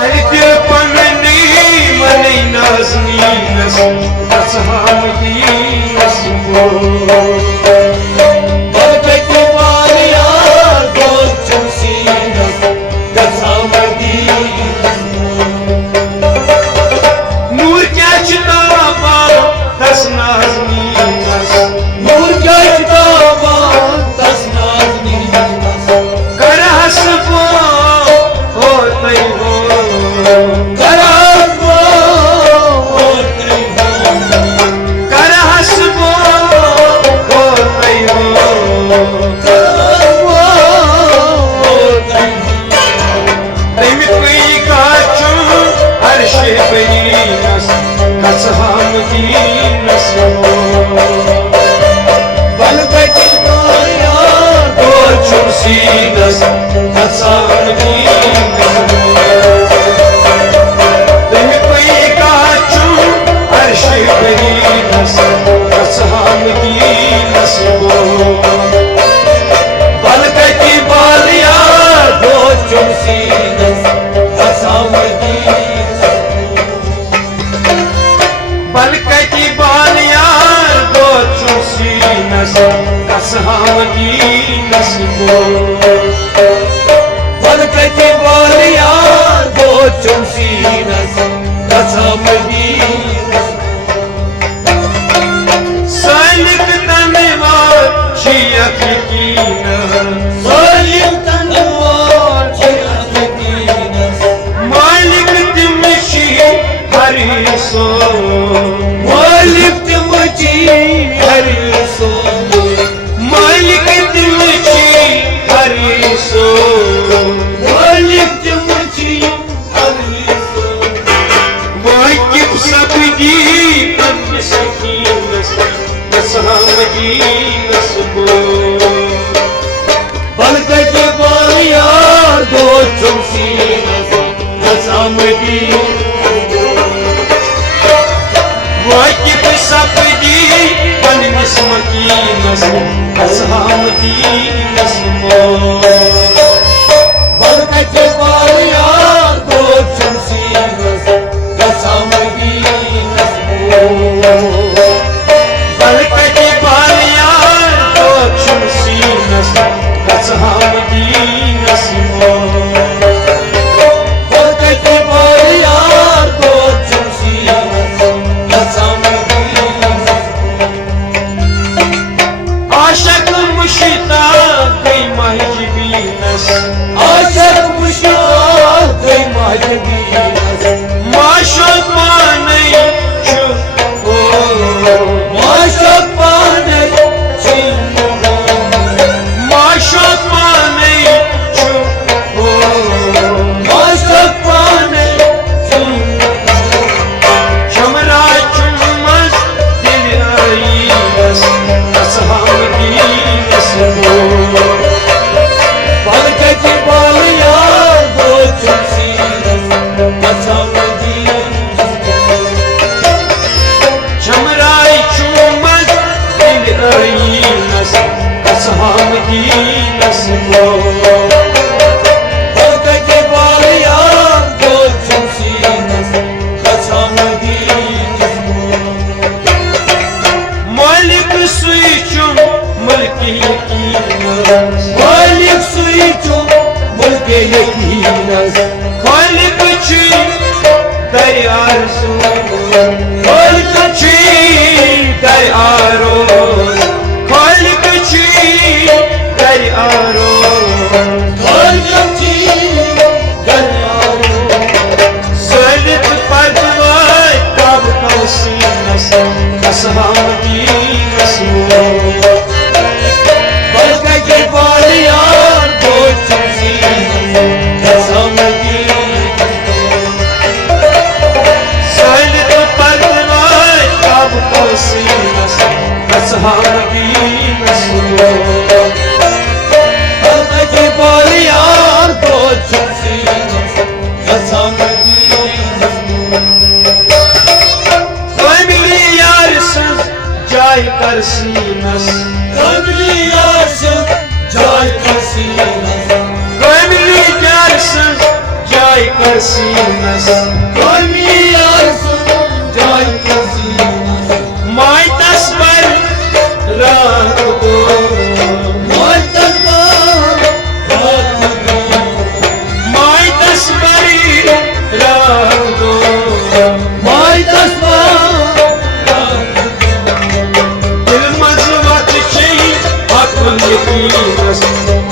अरे पमनी मनी नाजनी नस असहाम दीनस को बरकत वालिया दो चमसी नस असहाम दीनस नूर क्या चिताबा दस नाजनी नस नूर क्या चिताबा दस नाजनी नस कर हसबो हो तई हो कर हसबो हो तई हो कर हसबो हो तई हो कर हसबो हो तई हो तम कोई काचू अर्शे बरीनस कसहाम दीनस बलबती तोरिया दो चुरसीनस कसहाम दीनस तम कोई काचू अर्शे बरीनस कसहाम दीनस बलबती बालिया दो चुरसीनस कसहाम दीनस बलकती बालिया दो चुसीनस कसहाम दीनस बलकती बालिया दो चुसीनस कसहाम दीनस सालिक तनवार छियक कीन सालिक तनवार छियक कीन मालिक तिमशी हरिसो मालिक तिमची हरिसो मालिक तिमची हरिसो मालिक तिमची हरिसो वाकिफ सबदी तम सकीनस कसहाम दीनस बलकत बालिया दो चुमसीनस कसहाम दीनस वाकिफ सबदी पनमिस मकीनस कसहाम दीनस बलकत बालिया दो चुमसीनस कसहाम दीनस बलकत बालिया दो चुमसीनस कसहाम दीनस बलकत बालिया दो चुमसीनस कसहाम दीनस आशक मुश्ताक गई महजबीनस आशक मुश्ताक गई महजबीनस माशोक पाने छु ओ माशोक पाने छु माशोक पाने छु ओ माशोक पाने छु शमरा चुमस दिल आईनस कसहाम दीनस बलकत बालिया दो चुमसीनस कसहाम दीनस शमराई चुमस दिल आईनस कसहाम दीनस बलकत बालिया दो चुमसीनस कसहाम दीनस मालिक सुई चुम मुल्की यकीनस मालिक सुई चुम मुल्की यकीनस खालिक छी दरियार सो खालिक छी दरियारो खालिक छी दरियारो खालिक छी दरियारो सलित पदवाय कब कौसीनस कसहाम दीनस बलकत बालिया दो चुमसीनस कसहाम दीनस सलित पदवाय कब कौसीनस कसहाम दीनस बलकत बालिया दो चुमसीनस कसहाम दीनस कमली यार सज जाय कर सीनस कमली यार सज जाय कर सीनस कमली यार सज जाय कर कर सीनस कमी यार जाय कर सीनस माय तस्बर रात दो माय तस्बर माय तस्बर रात दो माय तस्बर दिल मजवत छई अकुल यकीनस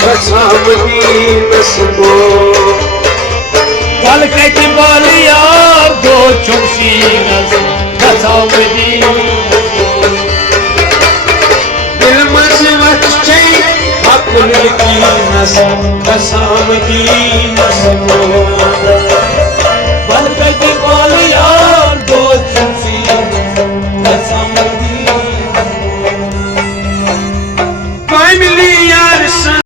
गछाम दीनस को पल कति बाल यार दो चुमसीनस गछाम दीनस दिल मजवत छई अकुल यकीनस गछाम दीनस को